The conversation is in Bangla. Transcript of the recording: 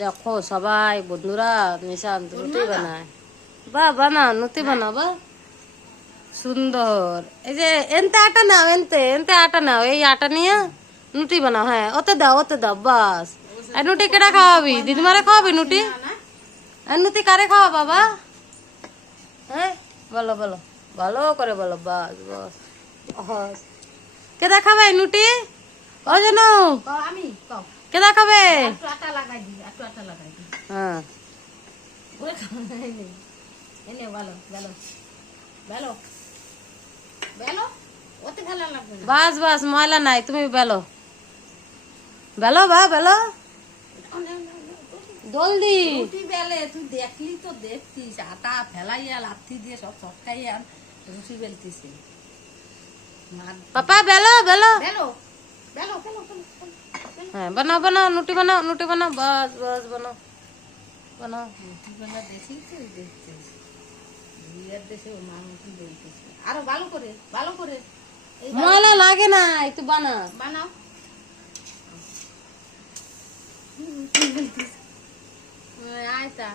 দেখো সবাই বন্ধুরা নিশান্ত রুটি বানায়। বা বানাও নুতি বানাও বা সুন্দর। এই যে এনতে আটা নাও, এনতে এনতে আটা নাও, এই আটা নিয়ে নুটি বানাও। হ্যাঁ ওতে দাও বাস। আর নুটি কেটা খাওয়াবি? দিদিমারে খাওয়াবি নুটি? আর নুতি কারে খাওয়া বাবা? হ্যাঁ বলো বলো, ভালো করে বলো। বাস বাস বাস। কেদা খাবে নুটি? ও জানো আমি কও কেদা খাবে? একটু আটা লাগাই দি, একটু আটা লাগাই দি। হ্যাঁ ওরে খাই নি। এনে ভালো ভালো ভালো ভালো, ওতে ভালো লাগবে না। বাস বাস, ময়লা নাই, তুমি বেলো বেলো বা বেলো জলদি। রুটি বেলে তুই দেখলি তো দেখতিস, আটা ফেলাইয়া লাথি দিয়ে সব চটকাইয়া রুটি বেলতিছে। পাপা বেলো বেলো। বেলো বেলো বেলো বেলো হ্যাঁ বানাও বানাও, নুটি বানাও নুটি বানাও। বাস বাস বানাও বানাও। রুটি বেলা দেখি তুই দেখতিস, বিয়ের দেশে ও মা রুটি বেলতেছে। আরো ভালো করে ভালো করে এই ময়লা লাগে না, একটু বানা। বানাও। আয়তা